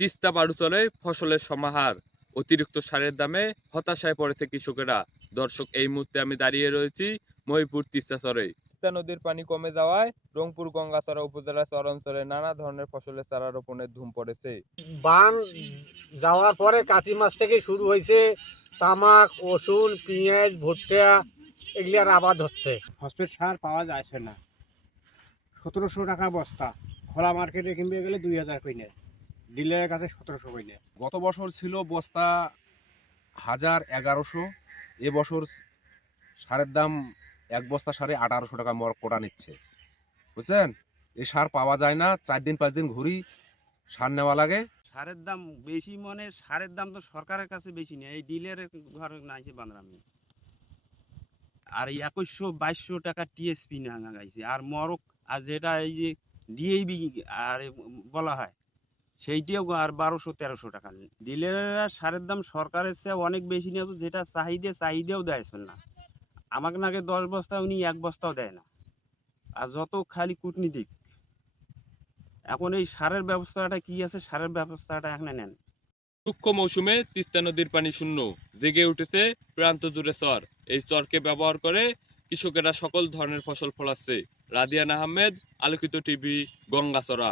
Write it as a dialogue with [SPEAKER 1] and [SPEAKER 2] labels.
[SPEAKER 1] তিস্তা বাড়ুচরে ফসলের সমাহার। অতিরিক্ত সারের দামে হতাশায় পড়েছে কৃষকেরা। দর্শক এই মুহূর্তে আমি দাঁড়িয়ে রয়েছি মহিপুর তিস্তাচরে তিস্তা নদীর পানি কমে যাওয়ায় রংপুর গঙ্গাচড়া উপজেলা চরাঞ্চলে নানা ধরনের ফসলের চারা রোপণের ধুম পড়েছে।
[SPEAKER 2] বান যাওয়ার পরে কাতি মাস থেকে শুরু হয়েছে তামাক রসুন পেঁয়াজ ভুট্টা এগুলার আবাদ হচ্ছে। ফসফেট সার পাওয়া যাচ্ছে না। সতেরোশো টাকা বস্তা। খোলা মার্কেটে কিনবে গেলে দুই হাজার কইনে ডিলারের কাছে সতেরোশো কইনে
[SPEAKER 3] গত বছর ছিল বস্তা হাজার এগারোশো এবছর সারের দাম এক বস্তা সারে আঠারোশো টাকা মর কোটা নিচ্ছে। বুঝছেন? এই সার পাওয়া যায় না চার দিন পাঁচ দিন ঘুরি সার নেওয়া লাগে।
[SPEAKER 4] সারের দাম বেশি মানে সারের দাম তো সরকারের কাছে বেশি নেই এই ডিলের ঘরে নাইছে বান্দরামি আর এই একুশশো বাইশশো টাকা টিএসপি না গাইছে আর মরক আর যেটা এই যে ডিএবি আর বলা হয় সেইটিও আর বারোশো, তেরোশো টাকা। ডিলেরা সারের দাম সরকারের চেয়ে অনেক বেশি নিয়েছে, যেটা চাহিদা, চাহিদাও দেয়ছে না। আমাকে নাকি দশ বস্তা, উনি এক বস্তাও দেয় না। আর যত খালি কূটনীতিক। এখন এই সারের ব্যবস্থাটা কি আছে? সারের ব্যবস্থাটা এখানে নেন।
[SPEAKER 1] সূক্ষ্ম মৌসুমে তিস্তা নদীর পানি শূন্য, জেগে উঠেছে প্রান্ত জুড়ে চর। এই চরকে ব্যবহার করে কৃষকেরা সকল ধরনের ফসল ফলাচ্ছে। রাদিয়ান আহমেদ, আলোকিত টিভি গঙ্গাচড়া